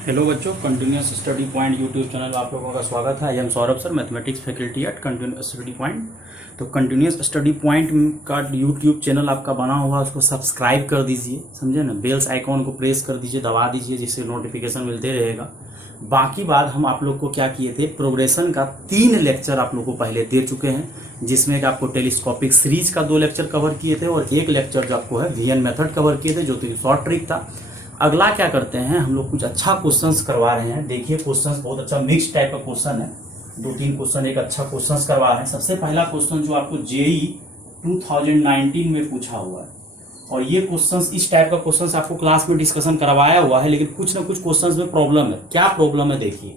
Hello बच्चों, continuous study point YouTube channel में आप लोगों का स्वागत है। I am Saurabh sir, mathematics faculty at continuous study point. तो कंटिन्यूस स्टडी पॉइंट का यूट्यूब चैनल आपका बना हुआ है, उसको सब्सक्राइब कर दीजिए, समझे ना। बेल्स आइकॉन को प्रेस कर दीजिए, दबा दीजिए, जिससे नोटिफिकेशन मिलते रहेगा। बाकी बात हम आप लोग को क्या किए थे, प्रोग्रेशन का 3 लेक्चर आप लोग को पहले दे चुके हैं, जिसमें कि आपको टेलीस्कोपिक सीरीज का 2 लेक्चर कवर किए थे और 1 लेक्चर जो आपको है वीएन मेथड कवर किए थे, जो कि शॉर्ट ट्रिक था। अगला क्या करते हैं, हम लोग कुछ अच्छा क्वेश्चंस करवा रहे हैं। देखिए क्वेश्चंस बहुत अच्छा मिक्स टाइप का क्वेश्चन है, 2-3 क्वेश्चन एक अच्छा क्वेश्चंस करवा रहे हैं। सबसे पहला क्वेश्चन जो आपको जेई 2019 में पूछा हुआ है, और ये क्वेश्चंस इस टाइप का क्वेश्चंस आपको क्लास में डिस्कशन करवाया हुआ है, लेकिन कुछ ना कुछ क्वेश्चंस में प्रॉब्लम है। क्या प्रॉब्लम है देखिए,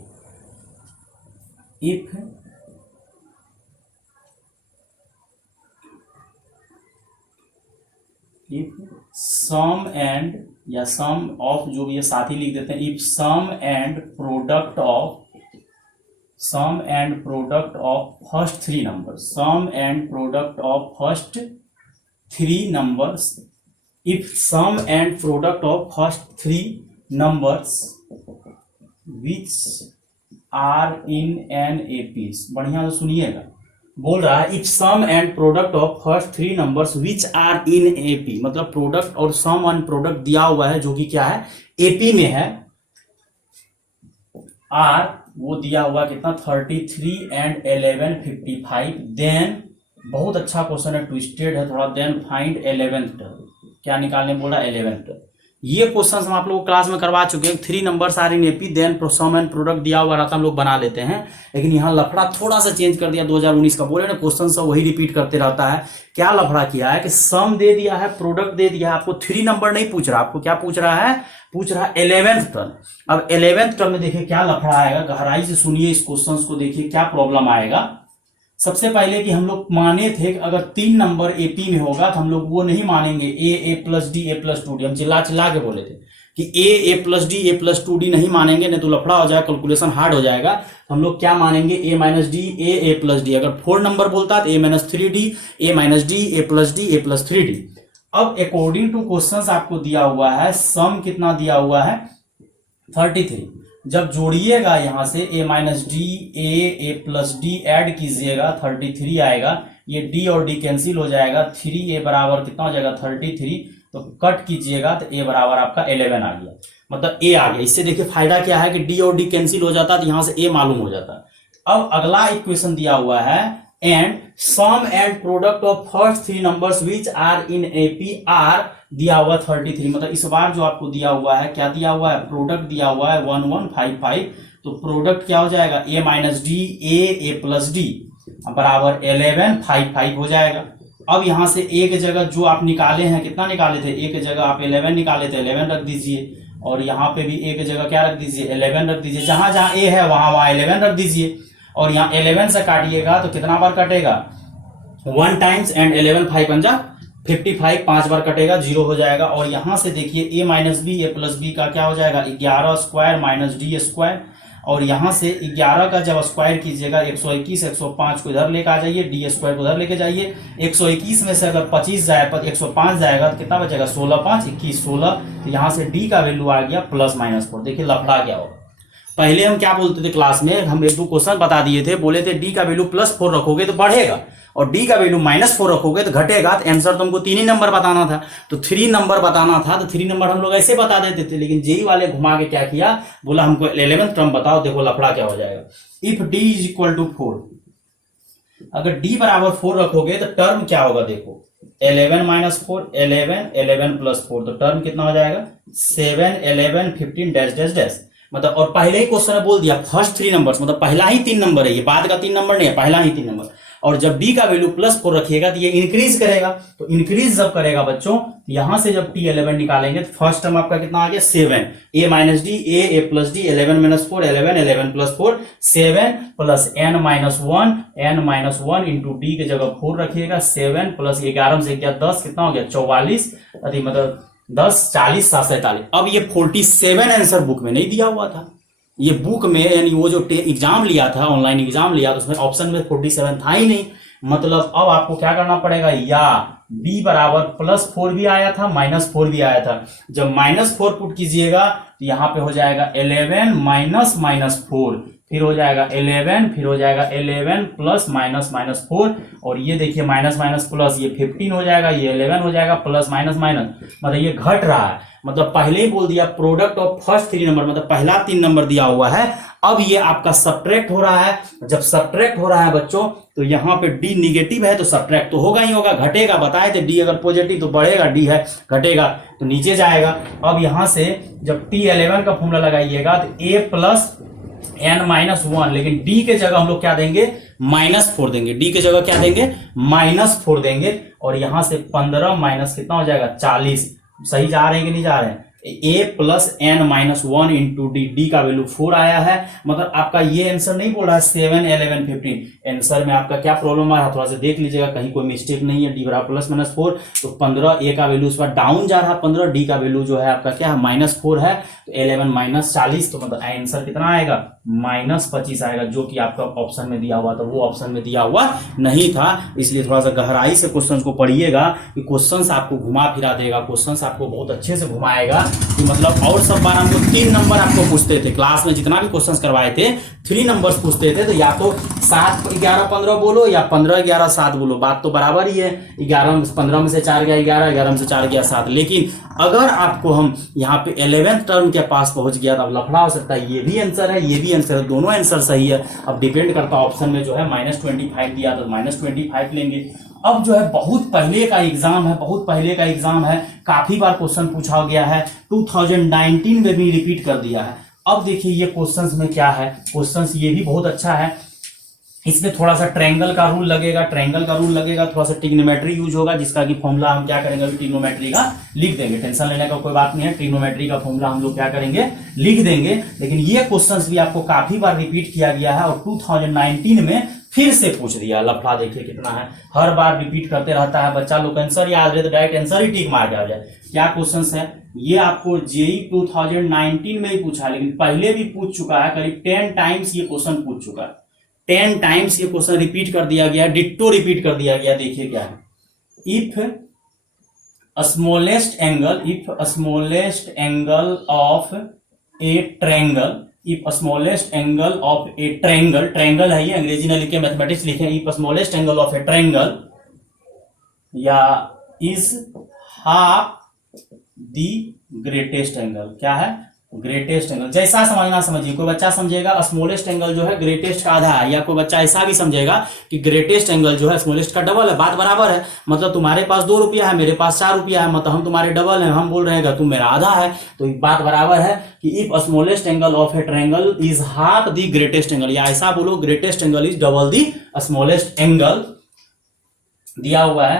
इफ सम एंड या सम ऑफ, जो भी ये साथ ही लिख देते हैं, if sum and product of first 3 number, sum and product of first 3 numbers, if sum and product of first 3 numbers which are in an AP. बढ़िया से सुनिएगा, बोल रहा है if sum and product of first 3 numbers which are in AP, मतलब product और sum and product दिया हुआ है जो कि क्या है, एपी में है। आर वो दिया हुआ कितना, 33 एंड 11 55। देन बहुत अच्छा क्वेश्चन है, ट्विस्टेड है थोड़ा। देन फाइंड 11th टर्म, क्या निकालने बोला, 11th टर्म। ये क्वेश्चन हम आप लोगों को क्लास में करवा चुके हैं। 3 numbers are in AP, then sum and product दिया हुआ रहता, हम लोग बना लेते हैं। लेकिन यहाँ लफड़ा थोड़ा सा चेंज कर दिया, 2019 का बोले ना, क्वेश्चन सब वही रिपीट करते रहता है। क्या लफड़ा किया है कि सम दे दिया है, प्रोडक्ट दे दिया है, आपको 3 नंबर नहीं पूछ रहा, आपको क्या पूछ रहा है, पूछ रहा है 11th टर्म। अब 11th टर्म में देखिए क्या लफड़ा आएगा, गहराई से सुनिए इस क्वेश्चन को, देखिए क्या प्रॉब्लम आएगा। सबसे पहले कि हम लोग माने थे कि अगर 3 नंबर एपी में होगा तो हम लोग वो नहीं मानेंगे, ए प्लस डी ए प्लस 2डी। हम चिल्ला चिल्ला के बोले थे कि ए प्लस डी ए प्लस 2डी नहीं मानेंगे, नहीं तो लफड़ा हो जाएगा, कैलकुलेशन हार्ड हो जाएगा। हम लोग क्या मानेंगे, A minus D A plus D. अगर 4 नंबर बोलता है तो ए माइनस 3डी, A minus D A plus D A plus 3डी। अब अकॉर्डिंग टू क्वेश्चन आपको दिया हुआ है, सम कितना दिया हुआ है, 33। जब जोड़िएगा यहां से A minus D A plus D add कीजिएगा, 33 आएगा। ये डी और डी कैंसिल हो जाएगा, 3a बराबर कितना हो जाएगा, 33। तो कट कीजिएगा तो a बराबर आपका 11 आ गया, मतलब a आ गया। इससे देखिए फायदा क्या है कि डी और डी कैंसिल हो जाता है, तो यहां से a मालूम हो जाता है। अब अगला इक्वेशन दिया हुआ है, and sum and product of first 3 numbers which are in AP are दिया हुआ 33। मतलब इस बार जो आपको दिया हुआ है, क्या दिया हुआ है, प्रोडक्ट दिया हुआ है 1155। तो प्रोडक्ट क्या हो जाएगा, A minus D A plus D बराबर 1155 हो जाएगा। अब यहां से एक जगह जो आप निकाले हैं, कितना निकाले थे, एक जगह आप 11 निकाले थे, 11 रख दीजिए, और यहाँ पे भी एक जगह क्या रख दीजिए, 11 रख दीजिए। जहां जहां ए है वहां 11 रख दीजिए, और यहाँ 11 से काटिएगा तो कितना बार कटेगा, 1 टाइम्स, एंड 11 5 पंजा 55, 5 बार कटेगा, 0 हो जाएगा। और यहां से देखिए ए माइनस बी ए प्लस बी का क्या हो जाएगा, 11 स्क्वायर माइनस डी स्क्वायर। और यहां से 11 का जब स्क्वायर कीजिएगा, 121, 105 को इधर लेकर आ जाइए, डी स्क्वायर को इधर लेके जाइए। 121 में से अगर 25 जाए, 105 जाएगा तो कितना बचेगा, 16 5 21 16। तो यहां से डी का वैल्यू आ गया +-4। देखिए लफड़ा क्या होगा। पहले हम क्या बोलते थे क्लास में, हम 1-2 क्वेश्चन बता दिए थे, बोले थे डी का वैल्यू +4 रखोगे तो बढ़ेगा, और डी का वैल्यू -4 रखोगे तो घटेगा। तो आंसर तुमको 3 ही नंबर बताना था, तो 3 नंबर बताना था, तो 3 नंबर हम लोग ऐसे बता देते थे। लेकिन जेई वाले घुमा के क्या किया, बोला हमको 11th टर्म बताओ। देखो लफड़ा क्या हो जाएगा, if D is equal to 4, अगर डी बराबर 4 रखोगे तो टर्म क्या होगा, देखो 11 माइनस 4, 11 11 प्लस 4, तो टर्म कितना हो जाएगा, 7 11 15 डैश डैश डैश। मतलब और पहले ही क्वेश्चन बोल दिया फर्स्ट 3 नंबर्स, मतलब पहला ही 3 नंबर है, ये बाद का 3 नंबर नहीं है, पहला ही 3 नंबर। और जब डी का वैल्यू +4 रखिएगा तो ये इंक्रीज करेगा, तो इंक्रीज जब करेगा बच्चों, यहां से जब t11 निकालेंगे तो फर्स्ट टर्म आपका कितना आ गया, 7 a minus D A plus D, 11 minus 4 11 11 plus 4 7 plus n minus 1 into D की जगह 4 रखिएगा, 7 प्लस 11 से गया 10, कितना हो गया 44, मतलब 10 40 7 47। अब ये 47 आंसर बुक में नहीं दिया हुआ था, ये बुक में यानी वो जो एग्जाम लिया था, ऑनलाइन एग्जाम लिया, तो उसमें ऑप्शन में 47 था ही नहीं। मतलब अब आपको क्या करना पड़ेगा, या बी बराबर +4 भी आया था, -4 भी आया था। जब -4 पुट कीजिएगा तो यहाँ पे हो जाएगा 11 माइनस माइनस 4, फिर हो जाएगा 11, फिर हो जाएगा 11 प्लस माइनस माइनस 4, और ये देखिए माइनस माइनस प्लस, ये 15 हो जाएगा, ये 11 हो जाएगा, प्लस माइनस माइनस, मतलब ये घट रहा है। मतलब पहले ही बोल दिया प्रोडक्ट ऑफ फर्स्ट 3 नंबर, मतलब पहला 3 नंबर दिया हुआ है, अब ये आपका सब्ट्रैक्ट हो रहा है। जब सब्ट्रैक्ट हो रहा है बच्चों, तो यहाँ पे डी निगेटिव है तो सब्ट्रैक्ट तो होगा ही होगा, घटेगा, बताए थे डी अगर पॉजिटिव तो बढ़ेगा, डी है घटेगा तो नीचे जाएगा। अब यहाँ से जब T11 का फॉर्मूला लगाइएगा तो a प्लस n माइनस 1, लेकिन d के जगह हम लोग क्या देंगे, -4 देंगे, d के जगह क्या देंगे, -4 देंगे, और यहां से 15 माइनस कितना हो जाएगा 40। सही जा रहे हैं कि नहीं जा रहे हैं, a plus n minus 1 into D, D का वैल्यू 4 आया है। मतलब आपका ये आंसर नहीं बोल रहा है 7, 11, 15, आंसर में आपका क्या प्रॉब्लम आया थोड़ा सा देख लीजिएगा, कहीं कोई मिस्टेक नहीं है, डी बराबर प्लस माइनस 4, तो 15 a का वैल्यू उस पर डाउन जा रहा है 15, डी का वैल्यू जो है आपका क्या है -4 है, तो 11 माइनस 40, तो मतलब आंसर कितना आएगा -25 आएगा, जो कि आपका ऑप्शन में दिया हुआ था, वो ऑप्शन में दिया हुआ नहीं था। इसलिए थोड़ा सा गहराई से क्वेश्चन को पढ़िएगा, कि क्वेश्चन आपको घुमा फिरा देगा, क्वेश्चन आपको बहुत अच्छे से घुमाएगा, कि मतलब और सब बार हम लोग 3 नंबर आपको पूछते थे क्लास में, जितना भी क्वेश्चन करवाए थे 3 नंबर्स पूछते थे, तो या तो 7, 11, 15 बोलो या 15, 11, 7 बोलो, बात तो बराबर ही है। 15 में से 4 गया 11, 11 में से 4 गया 7, लेकिन अगर आपको हम यहाँ पे 11th टर्म के पास पहुंच गया तो अब लफड़ा हो सकता है, ये भी आंसर है, ये भी आंसर है, दोनों आंसर सही है। अब डिपेंड करता है ऑप्शन में जो है -25 दिया तो -25 लेंगे। अब जो है बहुत पहले का एग्जाम है, बहुत पहले का एग्जाम है, काफी बार क्वेश्चन पूछा गया है, 2019 में भी रिपीट कर दिया है। अब देखिए ये क्वेश्चंस में क्या है, क्वेश्चंस ये भी बहुत अच्छा है, इसमें थोड़ा सा ट्रायंगल का रूल लगेगा, ट्रायंगल का रूल लगेगा, थोड़ा सा ट्रिग्नोमेट्री यूज होगा, जिसका कि फॉर्मूला हम क्या करेंगे अभी ट्रिग्नोमेट्री का लिख देंगे, टेंशन लेने का कोई बात नहीं है, ट्रिग्नोमेट्री का फॉर्मूला हम लोग क्या करेंगे लिख देंगे। लेकिन ये क्वेश्चंस भी आपको काफी बार रिपीट किया गया है, और 2019 में फिर से पूछ दिया, लफड़ा देखिए कितना है, हर बार रिपीट करते रहता है बच्चा लोग, आंसर याद रहे तो डायरेक्ट आंसर ही टिक मार आ जाए। क्या क्वेश्चंस है ये, आपको जेई 2019 में ही पूछा, लेकिन पहले भी पूछ चुका है, करीब 10 टाइम्स ये क्वेश्चन पूछ चुका है, 10 टाइम्स ये क्वेश्चन रिपीट कर दिया गया, डिट्टो रिपीट कर दिया गया। देखिए क्या है, if smallest angle of a triangle, if smallest angle of a triangle, triangle है ये, अंग्रेजी में लिखे, मैथमेटिक्स लिखे, if smallest angle of a triangle या is half the greatest angle, क्या है ग्रेटेस्ट एंगल, जैसा समझना समझिए। कोई बच्चा समझेगा स्मॉलेस्ट एंगल जो है ग्रेटेस्ट का आधा है, या कोई बच्चा ऐसा भी समझेगा कि ग्रेटेस्ट एंगल जो है स्मॉलेस्ट का डबल है, बात बराबर है। मतलब तुम्हारे पास 2 रुपया है, मेरे पास 4 रुपया है, मतलब हम तुम्हारे डबल हैं, हम बोल रहे हैं तुम मेरा आधा है, तो बात बराबर है कि if smallest angle of a triangle is half the greatest angle, या ऐसा बोलो greatest angle is double the smallest angle, दिया हुआ है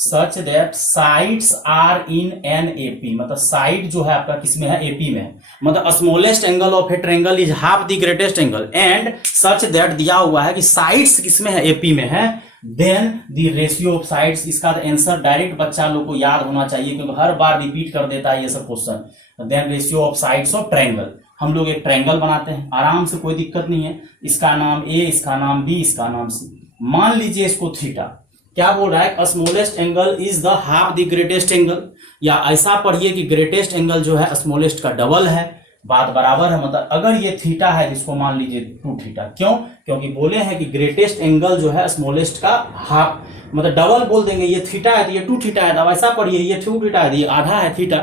such that sides are in an AP, मतलब साइड जो है आपका किसमें है, AP में है, मतलब smallest angle of a triangle is half the greatest angle, and such that दिया हुआ है कि साइड्स किसमें है, AP में है, then the ratio of sides, इसका आंसर डायरेक्ट बच्चा लोग को याद होना चाहिए, क्योंकि हर बार रिपीट कर देता है ये सब question. Then ratio of sides of triangle, हम लोग एक ट्रायंगल बनाते हैं आराम से, कोई दिक्कत नहीं है, इसका नाम A, इसका नाम B, इसका नाम C, मान लीजिए इसको थीटा, क्या बोल रहा है smallest angle is the half the greatest angle, या ऐसा पढ़िए कि ग्रेटेस्ट एंगल जो है स्मॉलेस्ट का डबल है, बात बराबर है। मतलब अगर ये थीटा है इसको मान लीजिए 2 थीटा, क्यों, क्योंकि बोले हैं कि ग्रेटेस्ट एंगल जो है स्मॉलेस्ट का हाफ, मतलब डबल बोल देंगे, ये थीटा है तो ये 2 थीटा है, अब ऐसा पढ़िए ये 2 थीटा है, ये आधा है थीटा।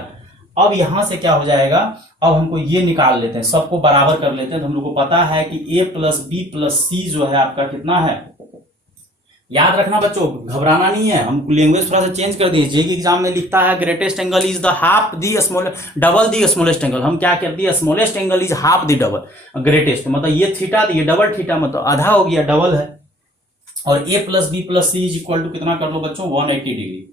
अब यहां से क्या हो जाएगा, अब हमको ये निकाल लेते हैं, सबको बराबर कर लेते हैं, तो हम लोग को पता है कि a प्लस बी प्लस सी जो है आपका कितना है, याद रखना बच्चों, घबराना नहीं है, हम लैंग्वेज थोड़ा सा चेंज कर दिए। जेई एग्जाम में लिखता है greatest angle is the half the small double the smallest angle, हम क्या कर दिए smallest angle is half the double greatest, मतलब ये थीटा ये डबल थीटा, मतलब आधा हो गया, डबल है। और A plus B plus C is equal to कितना कर लो बच्चों 180 डिग्री,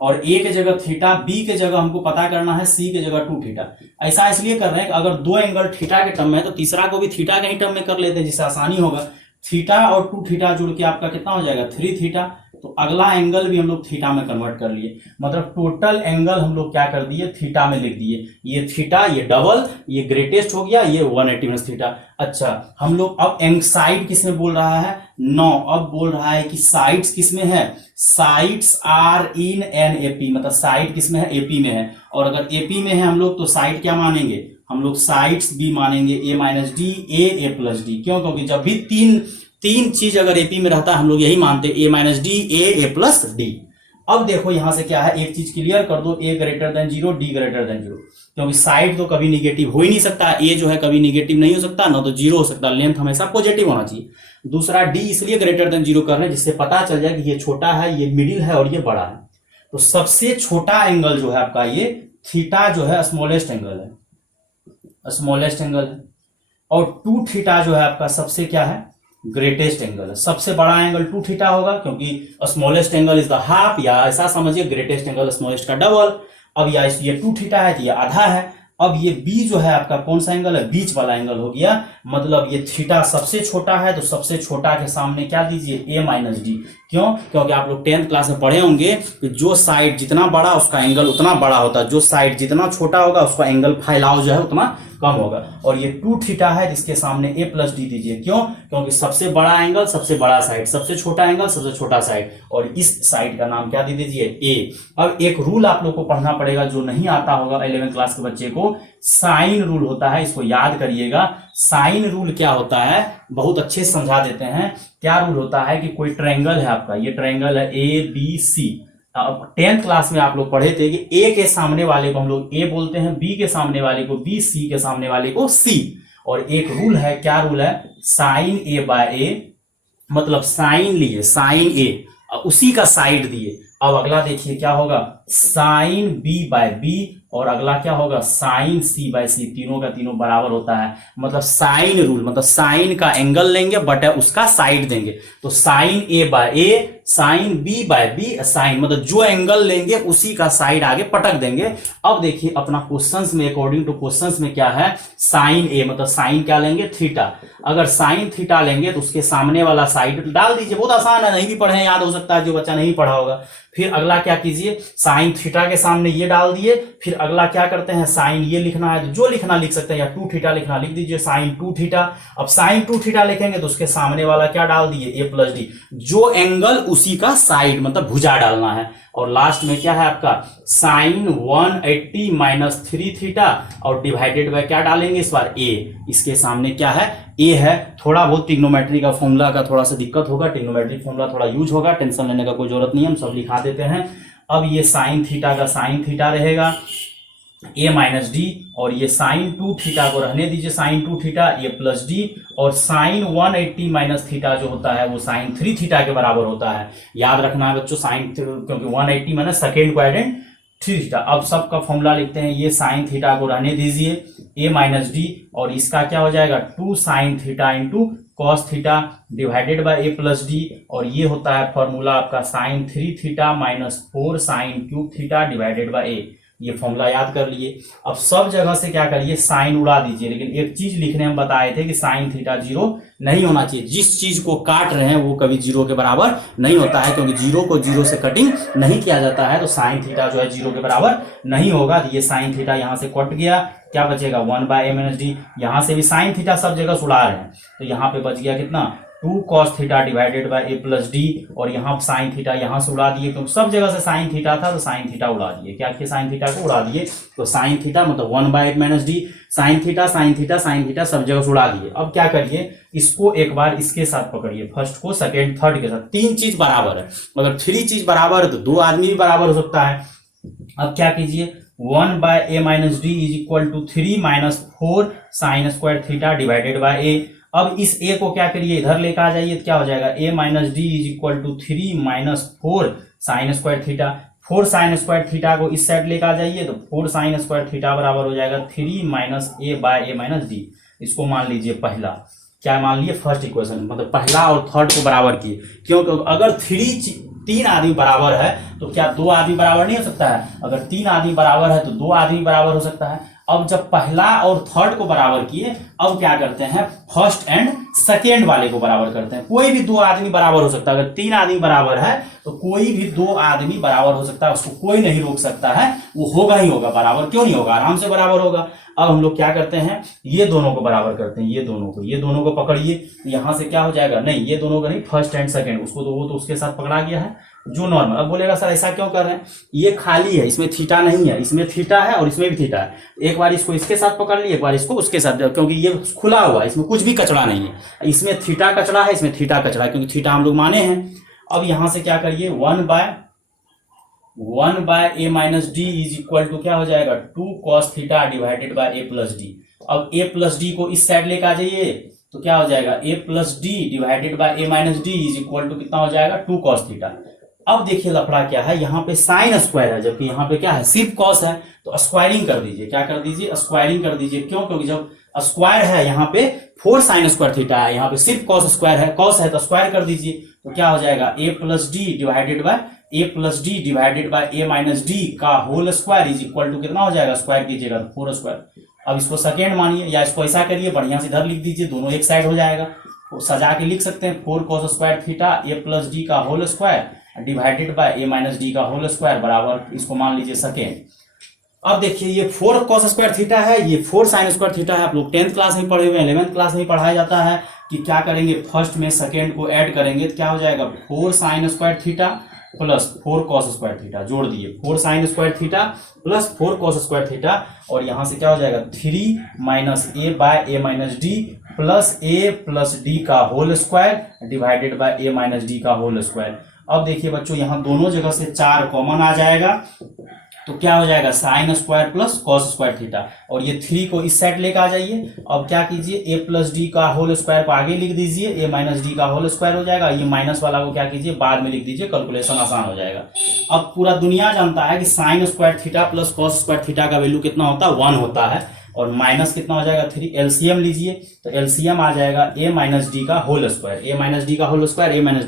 और ए के जगह थीटा, बी के जगह हमको पता करना है सी के जगह 2 थीटा। ऐसा इसलिए कर रहे हैं कि अगर 2 एंगल थीटा के टर्म में है तो तीसरा को भी थीटा के ही टर्म में कर लेते हैं, जिससे आसानी होगा। थीटा और 2 थीटा जुड़ के आपका कितना हो जाएगा 3 थीटा, तो अगला एंगल भी हम लोग थीटा में कन्वर्ट कर लिए, मतलब टोटल एंगल हम लोग क्या कर दिए, थीटा में लिख दिए। ये थीटा, ये डबल, ये ग्रेटेस्ट हो गया, ये 180 माइनस थीटा। अच्छा, हम लोग अब साइड किस में बोल रहा है, 9। अब बोल रहा है कि साइड्स किस में है, sides are in an AP, मतलब साइड किस में है, एपी में है। और अगर एपी में है हम लोग तो साइड क्या मानेंगे, हम लोग साइड्स भी मानेंगे A minus D, A plus D. क्यों, क्योंकि जब भी तीन चीज अगर एपी में रहता है हम लोग यही मानते हैं, ए minus D, A plus D. अब देखो यहां से क्या है, एक चीज क्लियर कर दो, A greater than 0, D greater than 0, क्योंकि साइड तो कभी निगेटिव हो ही नहीं सकता, ए जो है कभी निगेटिव नहीं हो सकता, ना तो 0 हो सकता, लेंथ हमेशा पॉजिटिव होना चाहिए। दूसरा डी इसलिए ग्रेटर देन 0 कर रहे हैं जिससे पता चल जाए कि ये छोटा है, ये मिडिल है और ये बड़ा है। तो सबसे छोटा एंगल जो है आपका ये थीटा जो है स्मॉलेस्ट एंगल है, स्मॉलेस्ट एंगल है। और 2 थीटा जो है आपका सबसे क्या है, ग्रेटेस्ट एंगल है। सबसे बड़ा एंगल 2 थीटा होगा क्योंकि smallest angle is the half, या ऐसा समझिए ग्रेटेस्ट एंगल स्मॉलेस्ट का डबल। अब या ये 2 थीटा है तो ये आधा है। अब ये बी जो है आपका कौन सा एंगल है, बीच वाला एंगल हो गया, मतलब ये थीटा सबसे छोटा है, तो सबसे छोटा के सामने क्या दीजिए, ए माइनस डी। क्यों, क्योंकि आप लोग 10th क्लास में पढ़े होंगे कि जो साइड जितना बड़ा उसका एंगल उतना बड़ा होता है, जो साइड जितना छोटा होगा उसका एंगल फैलाव जो है उतना कम होगा। और ये 2 थीटा है जिसके सामने ए प्लस डी दीजिए। क्यों, क्योंकि सबसे बड़ा एंगल सबसे बड़ा साइड, सबसे छोटा एंगल सबसे छोटा साइड, और इस साइड का नाम क्या दे दीजिए, ए। अब एक रूल आप लोग को पढ़ना पड़ेगा जो नहीं आता होगा 11th क्लास के बच्चे को, साइन रूल होता है, इसको याद करिएगा। साइन रूल क्या होता है, बहुत अच्छे से समझा देते हैं। क्या रूल होता है कि कोई ट्रायंगल है आपका, ये ट्रायंगल है ए बी सी। अब 10th क्लास में आप लोग पढ़े थे कि ए के सामने वाले को हम लोग ए बोलते हैं, बी के सामने वाले को बी, सी के सामने वाले को सी। और एक रूल है, क्या रूल है, साइन ए बाय ए, मतलब साइन लिए, साइन ए उसी का साइड दिए। अब अगला देखिए क्या होगा, साइन बी बाय बी, और अगला क्या होगा, साइन सी बाय सी, तीनों का तीनों बराबर होता है। मतलब साइन रूल, मतलब साइन का एंगल लेंगे बट उसका साइड देंगे। तो sine A by A, sine B by B, sine मतलब जो एंगल लेंगे उसी का साइड आगे पटक देंगे। अब देखिए अपना क्वेश्चंस में, अकॉर्डिंग टू क्वेश्चंस में क्या है, साइन ए मतलब साइन क्या लेंगे, थीटा। अगर साइन थीटा लेंगे तो उसके सामने वाला साइड डाल दीजिए, बहुत आसान है, नहीं भी पढ़े याद हो सकता है जो बच्चा नहीं पढ़ा होगा। फिर अगला क्या कीजिए, साइन थीटा के सामने ये डाल दिए। फिर अगला क्या करते हैं, साइन ये लिखना है तो जो लिखना लिख सकते हैं, या 2 थीटा लिखना लिख दीजिए, साइन 2 थीटा। अब साइन 2 थीटा लिखेंगे तो उसके सामने वाला क्या डाल दिए, ए प्लस डी, जो एंगल उसी का साइड मतलब भुजा डालना है। और लास्ट में क्या है आपका, साइन 180 माइनस 3 थीटा, और डिवाइडेड बाय क्या डालेंगे इस बार, ए। इसके सामने क्या है, ए है। थोड़ा बहुत ट्रिग्नोमेट्री का फॉर्मूला का थोड़ा सा दिक्कत होगा, ट्रिग्नोमेट्री फॉर्मूला थोड़ा यूज होगा, टेंशन लेने का कोई जरूरत नहीं है, हम सब लिखा देते हैं। अब ये साइन थीटा का साइन थीटा रहेगा ए माइनस डी, और ये साइन 2 थीटा को रहने दीजिए, साइन 2 थीटा ए प्लस डी, और साइन 180 माइनस थीटा जो होता है वो साइन 3 थीटा के बराबर होता है। याद रखना है बच्चों, साइन क्योंकि 180 माइनस सेकेंड क्वाड्रेंट 3 थीटा। अब सबका फॉर्मूला लिखते हैं, ये साइन थीटा को रहने दीजिए ए माइनस डी, और इसका क्या हो जाएगा 2 sine theta into cos theta divided by A plus D, और ये होता है फॉर्मूला आपका sine 3 theta minus 4 sine cube theta divided by A. ये फॉर्मूला याद कर लिए। अब सब जगह से क्या करिए, साइन उड़ा दीजिए, लेकिन एक चीज लिखने में बताए थे कि साइन थीटा 0 नहीं होना चाहिए। जिस चीज को काट रहे हैं वो कभी 0 के बराबर नहीं होता है, क्योंकि 0 को 0 से कटिंग नहीं किया जाता है, तो साइन थीटा जो है 0 के बराबर नहीं होगा। तो ये साइन थीटा यहां से कट गया, क्या बचेगा 1 बाय ए माइनस डी। यहां से भी साइन थीटा सब जगह से उड़ा रहे हैं, तो यहाँ पे बच गया कितना, 2 cos theta divided by A plus D, और यहाँ साइन थीटा यहाँ से उड़ा दिए, क्योंकि सब जगह से साइन थीटा था तो साइन थीटा उड़ा दिए। क्या किया, साइन थीटा को उड़ा दिए, तो साइन थीटा मतलब 1 by A minus D, sine theta sine theta sine theta सब जगह से उड़ा दिए। अब क्या करिए, इसको एक बार इसके साथ पकड़िए, फर्स्ट को सेकेंड थर्ड के साथ, 3 चीज बराबर है। अगर 3 चीज बराबर है तो 2 आदमी भी बराबर हो सकता है। अब क्या कीजिए, 1 by A minus D is equal to 3 minus 4 sine square theta divided by A. अब इस a को क्या करिए, इधर लेकर आ जाइए, तो क्या हो जाएगा, a minus D is equal to 3 minus 4 sine square theta. 4 sine square theta को इस साइड लेकर आ जाइए, तो 4 साइन स्क्वायर थीटा बराबर हो जाएगा 3 minus A by A minus D. इसको मान लीजिए पहला, क्या मान लिए, फर्स्ट इक्वेशन, मतलब पहला और थर्ड को बराबर किए। क्योंकि अगर 3 आदमी बराबर है तो क्या 2 आदमी बराबर नहीं हो सकता है, अगर 3 आदमी बराबर है तो 2 आदमी बराबर हो सकता है। अब जब पहला और थर्ड को बराबर किए, अब क्या करते हैं, फर्स्ट एंड सेकेंड वाले को बराबर करते हैं। कोई भी दो आदमी बराबर हो सकता है, अगर 3 आदमी बराबर है तो कोई भी 2 आदमी बराबर हो सकता है, उसको कोई नहीं रोक सकता है, वो होगा ही होगा बराबर। क्यों नहीं होगा, आराम से बराबर होगा। अब हम लोग क्या करते हैं, ये दोनों को बराबर करते हैं, ये दोनों को पकड़िए, यहां से क्या हो जाएगा, नहीं ये दोनों का नहीं, फर्स्ट एंड सेकेंड, उसको तो वो तो उसके साथ पकड़ा गया है जो नॉर्मल। अब बोलेगा सर ऐसा क्यों कर रहे हैं, ये खाली है, इसमें थीटा नहीं है, इसमें थीटा है और इसमें भी थीटा है। एक बार इसको इसके साथ पकड़ लिए, एक बार इसको उसके साथ, क्योंकि ये खुला हुआ है, इसमें कुछ भी कचड़ा नहीं है, इसमें थीटा कचड़ा है, इसमें थीटा कचड़ा है, क्योंकि थीटा हम लोग माने हैं। अब यहां से क्या करिए, 1/a minus D is equal to क्या हो जाएगा, 2 cos theta divided by a plus D. अब a प्लस डी को इस साइड लेकर आ जाइए, तो क्या हो जाएगा, a plus D divided by a minus D is equal to कितना हो जाएगा, 2 cos थीटा। अब देखिए लफड़ा क्या है, यहाँ पे साइन स्क्वायर है, जबकि यहाँ पे क्या है, सिर्फ कॉस है, तो स्क्वायरिंग कर दीजिए। क्या कर दीजिए, स्क्वायरिंग कर दीजिए। क्यों, क्योंकि जब स्क्वायर है यहाँ पे 4 साइन स्क्वायर थीटा है, यहाँ पे सिर्फ कॉस स्क्वायर है, कॉस है तो स्क्वायर कर दीजिए। तो क्या हो जाएगा, a plus D divided by a minus D का whole square is equal to कितना हो जाएगा, स्क्वायर कीजिएगा तो 4 स्क्वायर। अब इसको सेकेंड मानिए, या इसको ऐसा करिए, बढ़िया से इधर लिख दीजिए, दोनों एक साइड हो जाएगा, तो सजा के लिख सकते हैं 4 cos square theta a plus D का whole square divided by a minus D का होल स्क्वायर बराबर, इसको मान लीजिए सेकेंड। अब देखिए ये 4 cos स्क्वायर थीटा है, ये 4 साइन स्क्वायर थीटा है। आप लोग 10th क्लास में पढ़े हुए, 11th क्लास में पढ़ाया जाता है कि क्या करेंगे, फर्स्ट में सेकेंड को ऐड करेंगे तो क्या हो जाएगा, 4 sine square theta plus 4 cos square theta, जोड़ दिए 4 sine square theta plus 4 cos square theta, और यहां से क्या हो जाएगा, 3 minus a by a minus D plus a plus D का whole square divided by a minus D का होल स्क्वायर। अब देखिए बच्चों, यहाँ दोनों जगह से 4 कॉमन आ जाएगा, तो क्या हो जाएगा, sine square plus cos square theta, और ये 3 को इस साइड लेकर आ जाइए। अब क्या कीजिए, a प्लस डी का होल स्क्वायर को आगे लिख दीजिए, a माइनस डी का होल स्क्वायर हो जाएगा, ये माइनस वाला को क्या कीजिए, बाद में लिख दीजिए, कैलकुलेशन आसान हो जाएगा। अब पूरा दुनिया जानता है कि sign square theta plus cos square theta का वैल्यू कितना होता है, 1 होता है, और माइनस कितना हो जाएगा, 3। एलसीएम लीजिए, तो एलसीएम आ जाएगा a माइनस डी का whole square, a minus D का whole square, a minus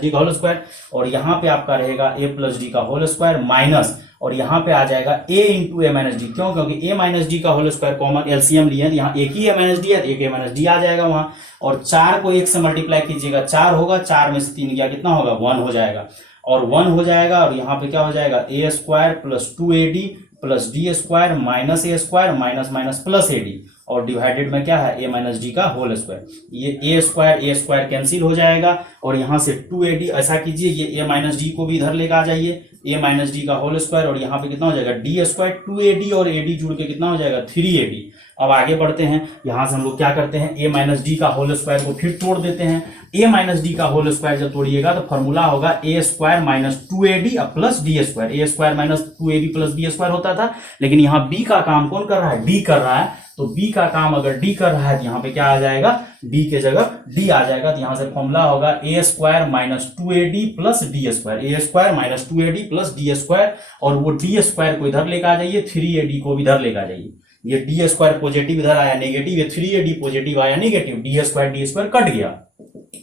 D का होल स्क्वायर, और यहाँ पे आपका रहेगा a प्लस डी का होल स्क्वायर माइनस, और यहाँ पे आ जाएगा a into a minus D. क्यों, क्योंकि a माइनस डी का होल स्क्वायर कॉमन एलसीएम लिए हैं, यहाँ एक ही a माइनस डी है, एक a माइनस डी आ जाएगा वहाँ, और 4 को 1 से मल्टीप्लाई कीजिएगा, 4 होगा, 4 में से 3 गया, कितना होगा, 1 हो जाएगा, और 1 हो जाएगा, और यहाँ पे क्या हो जाएगा, a square plus 2ad plus D square minus a square minus minus plus ad, और डिवाइडेड में क्या है, a माइनस डी का होल स्क्वायर। ये a स्क्वायर कैंसिल हो जाएगा, और यहाँ से 2ad, ऐसा कीजिए ये a माइनस डी को भी इधर लेकर आ जाइए, a माइनस डी का होल स्क्वायर, और यहाँ पे कितना हो जाएगा, डी स्क्वायर, 2ad और ad जुड़ के कितना हो जाएगा, 3ad। अब आगे बढ़ते हैं, यहाँ से हम लोग क्या करते हैं, a माइनस डी का होल स्क्वायर को फिर तोड़ देते हैं। a माइनस डी का होल स्क्वायर जब तोड़िएगा तो फॉर्मूला होगा a square minus 2ad plus D square, a square minus 2ab plus b square होता था, लेकिन यहाँ b का काम कौन कर रहा है, d कर रहा है, तो b का काम अगर d कर रहा है तो यहाँ पे क्या आ जाएगा, d के जगह d आ जाएगा, तो यहाँ से फॉर्मूला होगा a square minus 2ad plus D square, a square minus 2ad plus D square, और वो डी स्क्वायर को इधर लेकर आ जाइए, 3ad को भी इधर लेकर आ जाइए, ये डी स्क्वायर पॉजिटिव इधर आया नेगेटिव, ये 3ad पॉजिटिव आया नेगेटिव, डी स्क्वायर कट गया,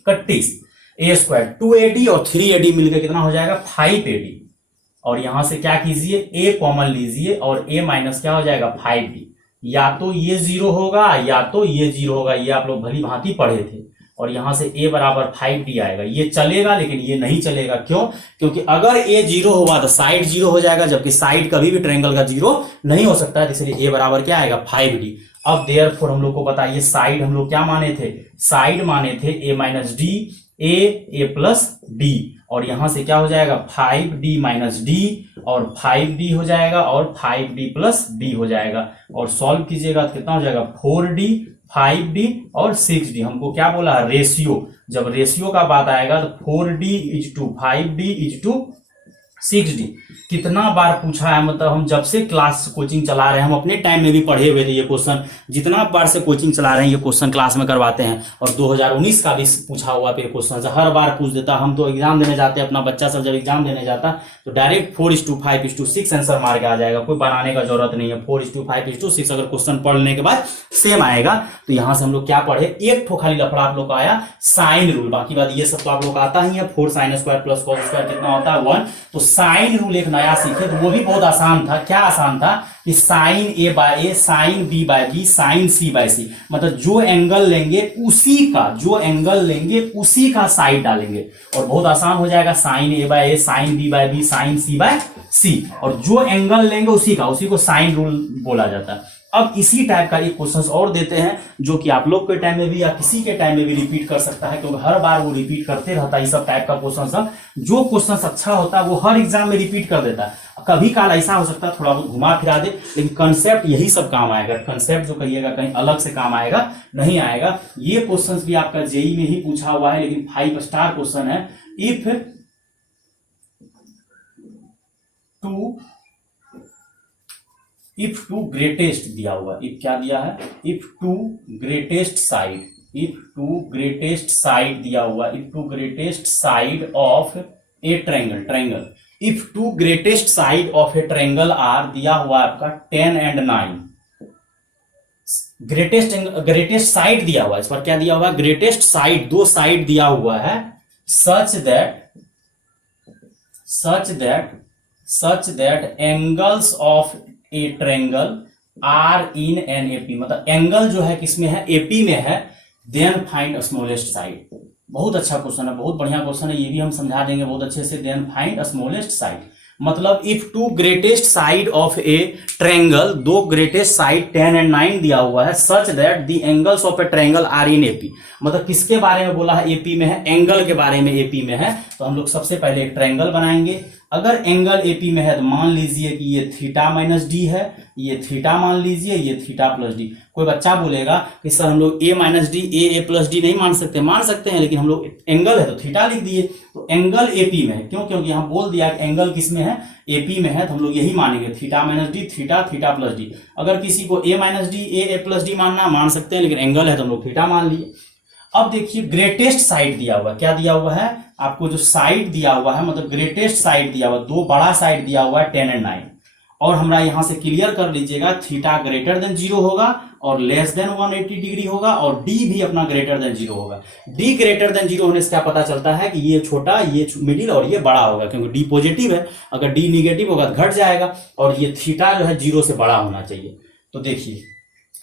31, a स्क्वायर 2ad और 3ad मिलकर कितना हो जाएगा, 5ad, और यहां से क्या कीजिए, a कॉमन लीजिए, और a माइनस क्या हो जाएगा, 5d, या तो ये 0 होगा या तो ये 0 होगा, ये आप लोग भली भांति पढ़े थे, और यहां से a बराबर 5d आएगा, ये चलेगा लेकिन ये नहीं चलेगा। क्यों, क्योंकि अगर a 0 हुआ तो साइड 0 हो जाएगा, जबकि साइड कभी भी ट्रायंगल का 0 नहीं हो सकता है, इसलिए a बराबर क्या आएगा, 5d। अब देयरफॉर हम लोग को बताइए साइड हम लोग क्या माने थे, साइड माने थे a minus D, a plus D, और यहां से क्या हो जाएगा, 5d माइनस डी, और 5d हो जाएगा, और 5d प्लस डी हो जाएगा, और सॉल्व कीजिएगा तो कितना हो जाएगा, 4d 5d और 6d। हमको क्या बोला, रेशियो, जब रेशियो का बात आएगा तो 4d is to 5d is to 6d। कितना बार पूछा है, मतलब हम जब से क्लास कोचिंग चला रहे हैं, हम अपने टाइम में भी पढ़े हुए थे ये क्वेश्चन, जितना बार से कोचिंग चला रहे हैं ये क्वेश्चन क्लास में करवाते हैं, और 2019 का भी पूछा हुआ पे क्वेश्चन हर बार पूछ देता। हम तो एग्जाम देने जाते हैं, अपना बच्चा सब जब एग्जाम देने जाता तो डायरेक्ट 4:5:6 आंसर मार के आ जाएगा, कोई बनाने का जरूरत नहीं है। 4:5:6 अगर क्वेश्चन पढ़ लेने के बाद सेम आएगा। तो यहाँ से हम लोग क्या पढ़े, एक ठो खाली लफड़ा आप लोग का आया साइन रूल, बाकी बात ये सब तो आप लोग का आता ही है। 4 sin square plus cos square कितना होता है 1। तो साइन रूल एक नया सीखे, तो वो भी बहुत आसान था। क्या आसान था कि sine A by A, sine B by B, sine C by C, मतलब जो एंगल लेंगे उसी का साइड डालेंगे और बहुत आसान हो जाएगा। Sine A by A, sine B by B, sine C by C, और जो एंगल लेंगे उसी को साइन रूल बोला जाता है। अब इसी टाइप का एक क्वेश्चन और देते हैं जो कि आप लोग के टाइम में भी या किसी के टाइम में भी रिपीट कर सकता है, क्योंकि हर बार वो रिपीट करते रहता है। इस सब टाइप का क्वेश्चन सब, जो क्वेश्चन अच्छा होता है वो हर एग्जाम में रिपीट कर देता है। कभी काल ऐसा हो सकता है थोड़ा बहुत घुमा फिरा दे, लेकिन कंसेप्ट यही सब काम आएगा। कंसेप्ट जो कहिएगा कहीं अलग से काम आएगा नहीं आएगा। ये क्वेश्चन भी आपका जेई में ही पूछा हुआ है, लेकिन 5 स्टार क्वेश्चन है। इफ टू ग्रेटेस्ट दिया हुआ, इफ क्या दिया है, इफ टू ग्रेटेस्ट साइड दिया हुआ, if two greatest side of a triangle, if two greatest side of a triangle are दिया हुआ आपका 10 and 9, ग्रेटेस्ट साइड दिया हुआ है, इस पर क्या दिया हुआ है, ग्रेटेस्ट साइड, दो साइड दिया हुआ है, such that angles of a triangle are in an AP, मतलब एंगल जो है किसमें है, एपी में है, देन फाइंड स्मॉलेस्ट साइड। बहुत अच्छा क्वेश्चन है, बहुत बढ़िया क्वेश्चन है, ये भी हम समझा देंगे बहुत अच्छे से। देन फाइंड स्मॉलेस्ट साइड, मतलब if two greatest side of a triangle, दो ग्रेटेस्ट साइड 10 and 9 दिया हुआ है, such that the angles of a triangle are in AP, मतलब किसके बारे में बोला है, एपी में है, एंगल के बारे में एपी में है। तो हम लोग सबसे पहले एक ट्रायंगल बनाएंगे। अगर एंगल एपी में है तो मान लीजिए कि ये थीटा माइनस डी है, ये थीटा मान लीजिए, ये थीटा प्लस डी। कोई बच्चा बोलेगा कि सर हम लोग ए minus D, A plus D नहीं मान सकते हैं, लेकिन हम लोग एंगल है तो थीटा लिख दिए। तो एंगल एपी में है, क्यों, क्योंकि यहाँ बोल दिया कि एंगल किस में है, एपी में है, तो हम लोग यही मानेंगे, theta minus D, theta plus D. अगर किसी को ए minus D, A plus D मानना मान सकते हैं, लेकिन एंगल है तो हम लोग थीटा मान लिए। अब देखिए ग्रेटेस्ट साइड दिया हुआ, क्या दिया हुआ है आपको, जो साइड दिया हुआ है, मतलब ग्रेटेस्ट साइड दिया हुआ, दो बड़ा साइड दिया हुआ है 10 and 9, और हमरा यहां से क्लियर कर लीजिएगा, थीटा ग्रेटर देन 0 होगा और लेस देन 180 डिग्री होगा, और डी भी अपना ग्रेटर देन 0 होगा। डी ग्रेटर देन 0 होने से क्या पता चलता है कि ये छोटा, ये मिडिल और ये बड़ा होगा, क्योंकि डी पॉजिटिव है, अगर डी निगेटिव होगा तो घट जाएगा, और ये थीटा जो है 0 से बड़ा होना चाहिए। तो देखिए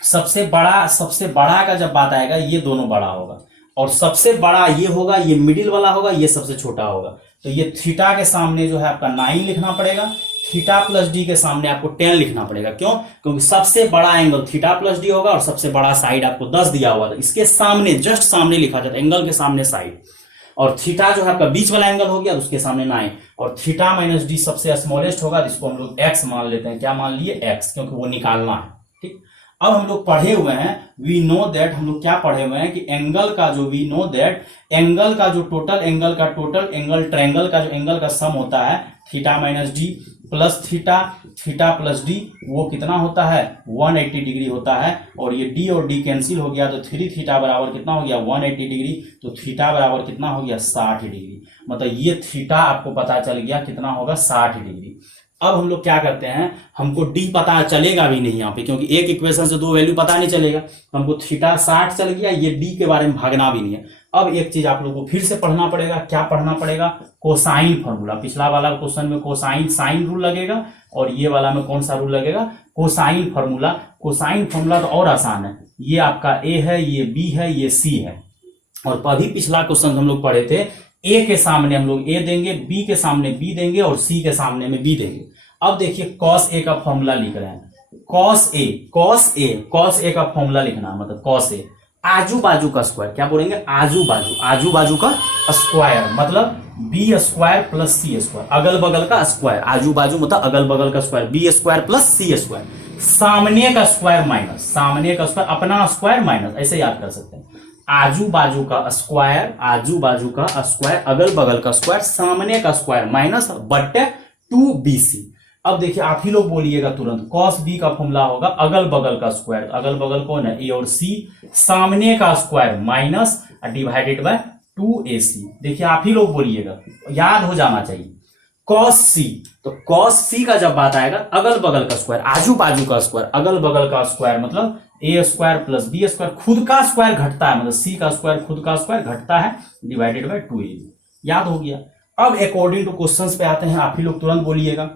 सबसे बड़ा का जब बात आएगा, ये दोनों बड़ा होगा, और सबसे बड़ा ये होगा, ये मिडिल वाला होगा, ये सबसे छोटा होगा। तो ये थीटा के सामने जो है आपका 9 लिखना पड़ेगा, थीटा प्लस डी के सामने आपको 10 लिखना पड़ेगा। क्यों, क्योंकि सबसे बड़ा एंगल थीटा प्लस डी होगा और सबसे बड़ा साइड आपको 10 दिया हुआ था, इसके सामने, जस्ट सामने लिखा जाता है, एंगल के सामने साइड। और थीटा जो है आपका बीच वाला एंगल हो गया, उसके सामने 9, और थीटा माइनस डी सबसे स्मॉलेस्ट होगा, जिसको हम लोग एक्स मान लेते हैं। क्या मान लिए, एक्स, क्योंकि वो निकालना है। ठीक, अब हम लोग पढ़े हुए हैं, वी नो दैट, हम लोग क्या पढ़े हुए हैं कि एंगल का जो, वी नो दैट एंगल का जो टोटल एंगल ट्रायंगल का जो एंगल का सम होता है, theta minus D plus theta plus D, वो कितना होता है, 180 डिग्री होता है। और ये डी और डी कैंसिल हो गया, तो 3 थीटा बराबर कितना हो गया, 180 डिग्री। तो थीटा बराबर कितना हो गया, 60 डिग्री। मतलब ये थीटा आपको पता चल गया कितना होगा, 60 डिग्री। अब हम लोग क्या करते हैं, हमको डी पता चलेगा भी नहीं यहाँ पे, क्योंकि एक इक्वेशन से दो वैल्यू पता नहीं चलेगा। हमको थीटा 60 चल गया, ये डी के बारे में भागना भी नहीं है। अब एक चीज आप लोगों को फिर से पढ़ना पड़ेगा, क्या पढ़ना पड़ेगा, कोसाइन फॉर्मूला। पिछला वाला क्वेश्चन में साइन रूल लगेगा, और ये वाला में कौन सा रूल लगेगा, कोसाइन फॉर्मूला। कोसाइन फॉर्मूला तो और आसान है, ये आपका ए है, ये बी है, ये सी है। और अभी पिछला क्वेश्चन हम लोग पढ़े थे, ए के सामने हम लोग ए देंगे, बी के सामने बी देंगे, और सी के सामने में बी देंगे। अब देखिए कॉस ए का फॉर्मूला लिख रहे हैं, कॉस ए का फॉर्मूला लिखना, मतलब कॉस ए, आजू बाजू का स्क्वायर, क्या बोलेंगे, आजू बाजू का स्क्वायर, मतलब बी स्क्वायर प्लस सी स्क्वायर, अगल बगल का स्क्वायर, आजू बाजू मतलब अगल बगल का स्क्वायर, बी स्क्वायर प्लस सी स्क्वायर, सामने का स्क्वायर माइनस, सामने का स्क्वायर, अपना स्क्वायर माइनस, ऐसे याद कर सकते हैं। आजू बाजू का स्क्वायर, अगल बगल का स्क्वायर, सामने का स्क्वायर माइनस बट्टे 2bc। अब देखिए आप ही लोग बोलिएगा तुरंत, कॉस बी का फॉर्मूला होगा अगल बगल का स्क्वायर, अगल बगल कौन है, ए और सी, सामने का square minus divided by 2ac। देखिए आप ही लोग बोलिएगा, याद हो जाना चाहिए, कॉस सी। तो कॉस सी का जब बात आएगा, अगल बगल का स्क्वायर, आजू बाजू का स्क्वायर, अगल बगल का स्क्वायर, मतलब ए स्क्वायर प्लस बी स्क्वायर, खुद का स्क्वायर घटता है, मतलब सी का स्क्वायर खुद का स्क्वायर घटता है, डिवाइडेड बाय 2a। याद हो गया। अब अकॉर्डिंग टू क्वेश्चंस पे आते हैं, आप ही लोग तुरंत बोलिएगा।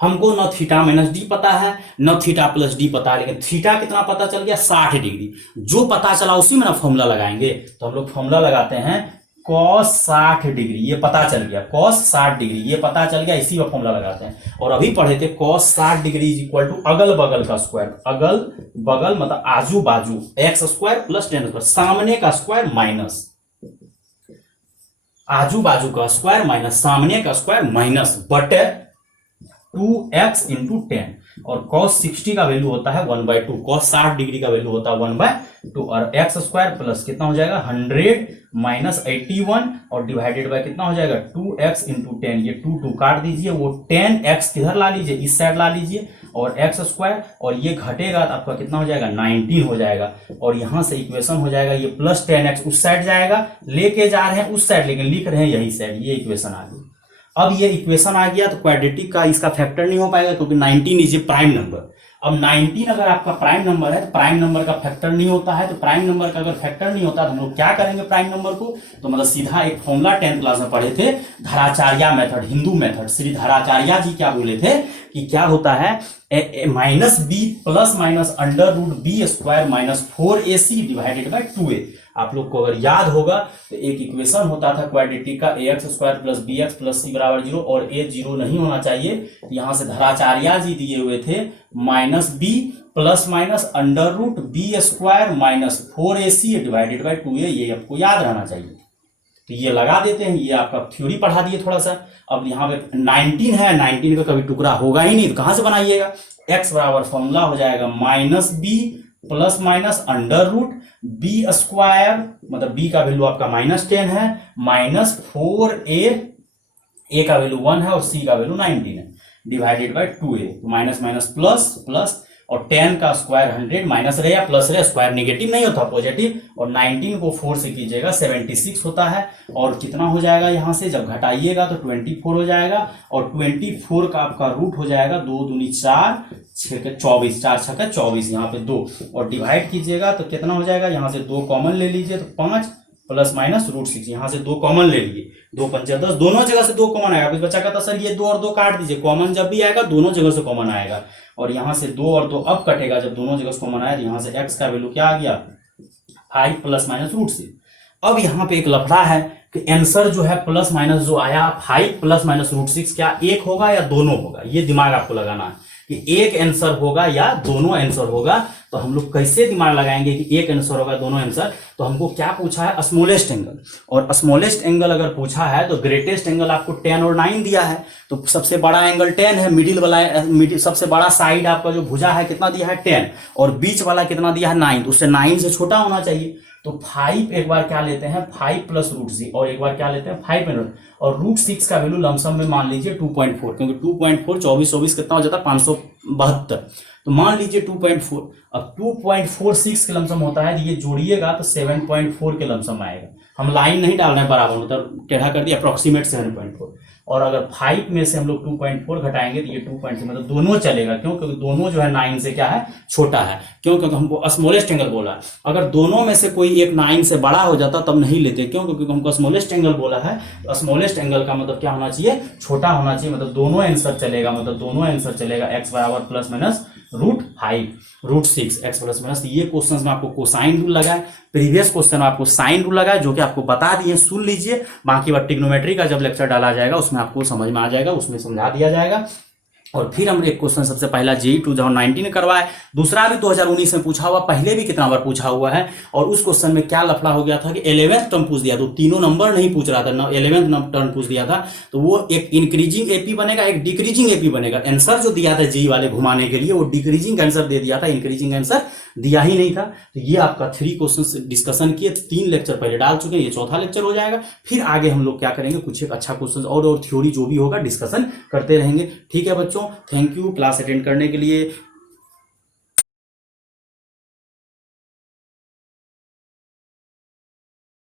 हमको न थीटा माइनस डी पता है न थीटा प्लस डी पता है, लेकिन थीटा कितना पता चल गया 60 डिग्री। जो पता चला उसी में ना फॉर्मूला लगाएंगे। तो हम लोग फॉर्मूला लगाते हैं cos 60 डिग्री, ये पता चल गया cos 60 डिग्री, ये पता चल गया, इसी में फॉर्मूला लगाते हैं। और अभी पढ़े थे cos 60 degree is equal to अगल बगल का स्क्वायर, अगल बगल मतलब आजू बाजू X square plus ten square, सामने का स्क्वायर माइनस आजू बाजू का स्क्वायर माइनस सामने का स्क्वायर माइनस बटे 2x इंटू 10। और cos 60 का वैल्यू होता है 1/2, cos 60 डिग्री का वैल्यू होता है 1/2 और एक्स स्क्वायर प्लस कितना हो जाएगा 100 माइनस 81 और डिवाइडेड बाय कितना हो जाएगा 2x इंटू 10। ये 2 काट दीजिए, वो 10x किधर ला लीजिए, इस साइड ला लीजिए और एक्स स्क्वायर, और ये घटेगा तो आपका कितना हो जाएगा 19 हो जाएगा। और यहां से इक्वेशन हो जाएगा ये प्लस 10x उस साइड जाएगा, लेके जा रहे हैं उस साइड लेकिन लिख रहे हैं यही साइड, ये इक्वेशन आ गई। अब ये इक्वेशन आ गया तो क्वाड्रेटिक का इसका फैक्टर नहीं हो पाएगा क्योंकि 19 इज ए प्राइम नंबर। अब 19 अगर आपका प्राइम नंबर है तो प्राइम नंबर का फैक्टर नहीं होता है, तो प्राइम नंबर का अगर फैक्टर नहीं होता तो हम लोग क्या करेंगे प्राइम नंबर को, तो मतलब सीधा एक फॉर्मूला 10th क्लास में पढ़े थे, धराचार्या मेथड, हिंदू मेथड। श्री धराचार्या जी क्या बोले थे कि क्या होता है minus B plus minus under root B square minus 4ac divided by 2a। आप लोग को अगर याद होगा तो एक इक्वेशन होता था क्वाड्रेटिक का ax square plus B X plus C बराबर 0 और a 0 नहीं होना चाहिए। यहां से धराचार्या जी दिए हुए थे minus B plus minus under root B square minus 4ac divided by 2a, ये आपको याद रहना चाहिए। तो ये लगा देते हैं, ये आपका थ्योरी पढ़ा दिए थोड़ा सा। अब यहाँ पे 19 है, 19 का कभी टुकड़ा होगा ही नहीं तो कहां से बनाइएगा, x बराबर फॉर्मूला हो जाएगा minus B plus minus under root B square, मतलब बी का वैल्यू आपका -10 है, माइनस 4a का वैल्यू 1 है और c का वैल्यू 19 है, divided by 2a। Minus minus plus plus और 10 का स्क्वायर 100 माइनस रहे या प्लस रहे, स्क्वायर नेगेटिव नहीं होता पॉजिटिव, और 19 को 4 से कीजिएगा 76 होता है। और कितना हो जाएगा यहां से जब घटाइएगा तो 24 हो जाएगा, और 24 का आपका रूट हो जाएगा 2 दूनी 4 6 के 24, 4 6 के 24, यहाँ पे 2 और डिवाइड कीजिएगा तो कितना हो जाएगा, यहाँ से 2 कॉमन ले लीजिए तो 5 प्लस माइनस रूट 6, यहाँ से 2 कॉमन ले लिए, 2 5 10, दोनों जगह से 2 कॉमन आएगा। कुछ बच्चा कहता सर ये 2 और 2 काट दीजिए, कॉमन जब भी आएगा दोनों जगह से कॉमन आएगा, और यहाँ से 2 और 2 अब कटेगा जब दोनों जगह से कॉमन आया, तो यहाँ से x का वैल्यू क्या आ गया 5 प्लस माइनस रूट 6। अब यहाँ पे एक लफड़ा है कि आंसर जो है प्लस माइनस जो आया 5 प्लस माइनस रूट 6 क्या एक होगा या दोनों होगा, ये दिमाग आपको लगाना है कि एक आंसर होगा या दोनों आंसर होगा। तो हम लोग कैसे दिमाग लगाएंगे कि एक आंसर होगा दोनों आंसर, तो हमको क्या पूछा है स्मॉलेस्ट एंगल, और स्मॉलेस्ट एंगल अगर पूछा है तो ग्रेटेस्ट एंगल आपको 10 और 9 दिया है, तो सबसे बड़ा एंगल 10 है, मिडिल वाला सबसे बड़ा साइड आपका जो भुजा है कितना दिया है 10, और बीच वाला कितना दिया है 9, तो उससे 9 से छोटा होना चाहिए। तो 5 एक बार क्या लेते हैं 5 प्लस रूट 6, और एक बार क्या लेते हैं 5 में, और रूट 6 का वैल्यू लमसम में मान लीजिए 2.4, क्योंकि 2.4 24 कितना हो जाता है 572, तो मान लीजिए 2.4। अब 2.46 के लमसम होता है, ये जोड़िएगा तो 7.4 के लमसम आएगा। हम लाइन नहीं डाल रहे हैं बराबर, मतलब टेढ़ा कर दिया, अप्रोक्सीमेट 7.4। और अगर 5 में से हम लोग 2.4 घटाएंगे तो ये 2.6, मतलब दोनों चलेगा, क्यों, क्योंकि दोनों जो है 9 से क्या है छोटा है, क्यों, क्योंकि हमको स्मॉलेस्ट एंगल बोला है। अगर दोनों में से कोई एक 9 से बड़ा हो जाता तब नहीं लेते, क्यों, क्योंकि हमको स्मॉलेस्ट एंगल बोला है। तो स्मॉलेस्ट एंगल का मतलब क्या होना चाहिए, छोटा होना चाहिए, मतलब दोनों आंसर चलेगा, मतलब दोनों आंसर चलेगा x बराबर plus minus root 5 root 6 x plus minus. ये क्वेश्चन में आपको कोसाइन रूल लगा है, प्रीवियस क्वेश्चन में आपको साइन रूल लगा है, जो कि आपको बता दिए, सुन लीजिए। बाकी बात ट्रिग्नोमेट्री का जब लेक्चर डाला जाएगा उसमें आपको समझ में आ जाएगा, उसमें समझा दिया जाएगा। और फिर हम एक क्वेश्चन सबसे पहला JEE 2019 में करवाए, दूसरा भी 2019 में पूछा हुआ, पहले भी कितना बार पूछा हुआ है। और उस क्वेश्चन में क्या लफड़ा हो गया था कि 11th टर्म पूछ दिया, तो तीनों नंबर नहीं पूछ रहा था, 11th टर्म पूछ दिया था, तो वो एक इंक्रीजिंग एपी बनेगा, एक डिक्रीजिंग एपी बनेगा। आंसर जो दिया था JEE वाले घुमाने के लिए वो डिक्रीजिंग आंसर दे दिया था, इंक्रीजिंग आंसर दिया ही नहीं था। तो ये आपका 3 क्वेश्चन डिस्कशन किए, 3 लेक्चर पहले डाल चुके हैं, ये चौथा लेक्चर हो जाएगा। फिर आगे हम लोग क्या करेंगे, कुछ एक अच्छा क्वेश्चन और थ्योरी जो भी होगा डिस्कशन करते रहेंगे। ठीक है बच्चों, थैंक यू क्लास अटेंड करने के लिए।